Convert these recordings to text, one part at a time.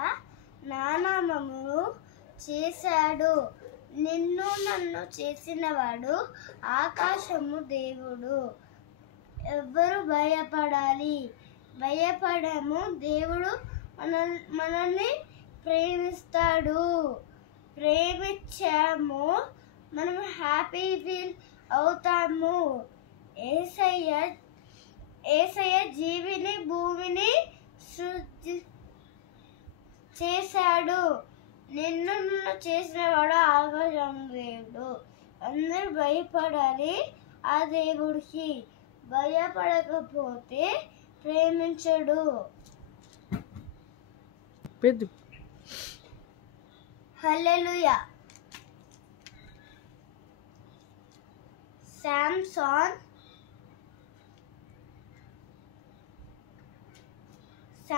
నామమును చేశాడు. నిన్ను నన్ను చేసినవాడు ఆకాశము దేవుడు. ఎవ్వరు భయపడాలి? భయపడము. దేవుడు మనల్ని ప్రేమిస్తాడు. ప్రేమించాము, మనం హ్యాపీ ఫీల్ అవుతాము. యేసయ్య జీవిని భూమిని సృష్టి చేశాడు. నిన్ను చేసినవాడు ఆకాశం దేవుడు. అందరూ భయపడాలి ఆ దేవుడికి. భయపడకపోతే ప్రేమించడు. హల్లెలూయా.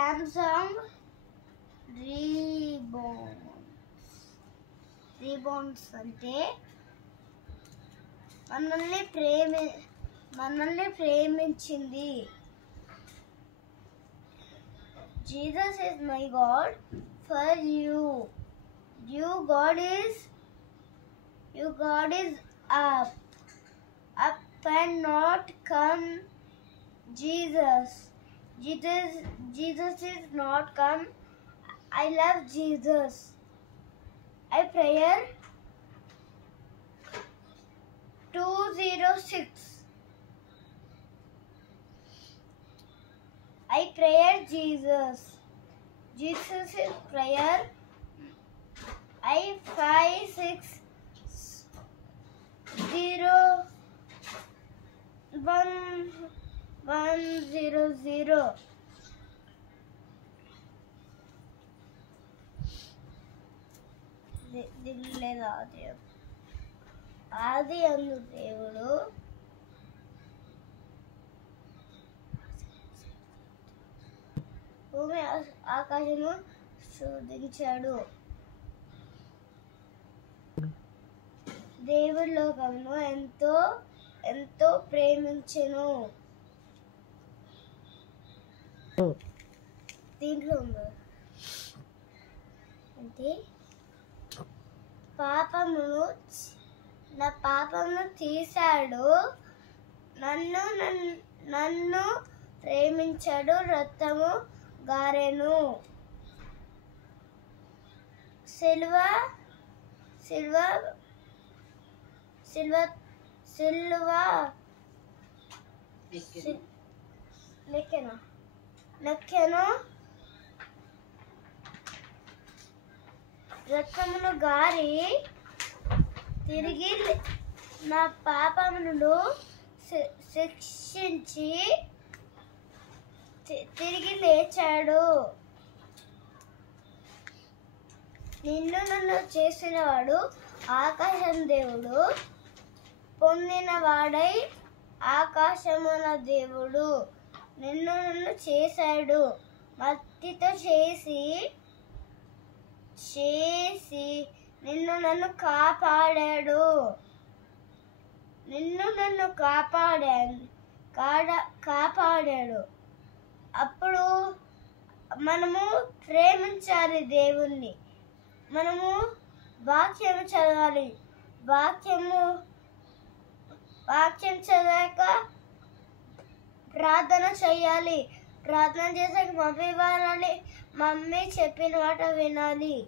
Samson రీబౌండ్స్ అంటే మనల్ని ప్రేమించింది. Jesus is my God for you. God is up and not come. Jesus is not come. I love Jesus. I prayer 206. I prayer Jesus is prayer. I 560100. ఆది అందు దేవుడు భూమి ఆకాశము సృజించాడు. దేవుడి లోకమును ఎంతో ప్రేమించెను. దీంట్లో అంటే నా పాపమును తీశాడు. నన్ను ప్రేమించాడు. రక్తము గారెను. సిల్వ లెక్కెను. రక్తమును గారి తిరిగి నా పాపమును శిక్షించి తిరిగి లేచాడు. నిన్ను నన్ను చేసినవాడు ఆకాశం దేవుడు. పొందినవాడై ఆకాశమున దేవుడు. నిన్ను నన్ను చేశాడు. మట్టితో చేసి నిన్ను నన్ను కాపాడాడు. అప్పుడు మనము ప్రేమించాలి దేవుణ్ణి. మనము వాక్యం చదవాలి. వాక్యం చదివాక ప్రార్థన చేయాలి. ప్రార్థన చేసాక మమ్మీ చెప్పిన మాట వినాలి.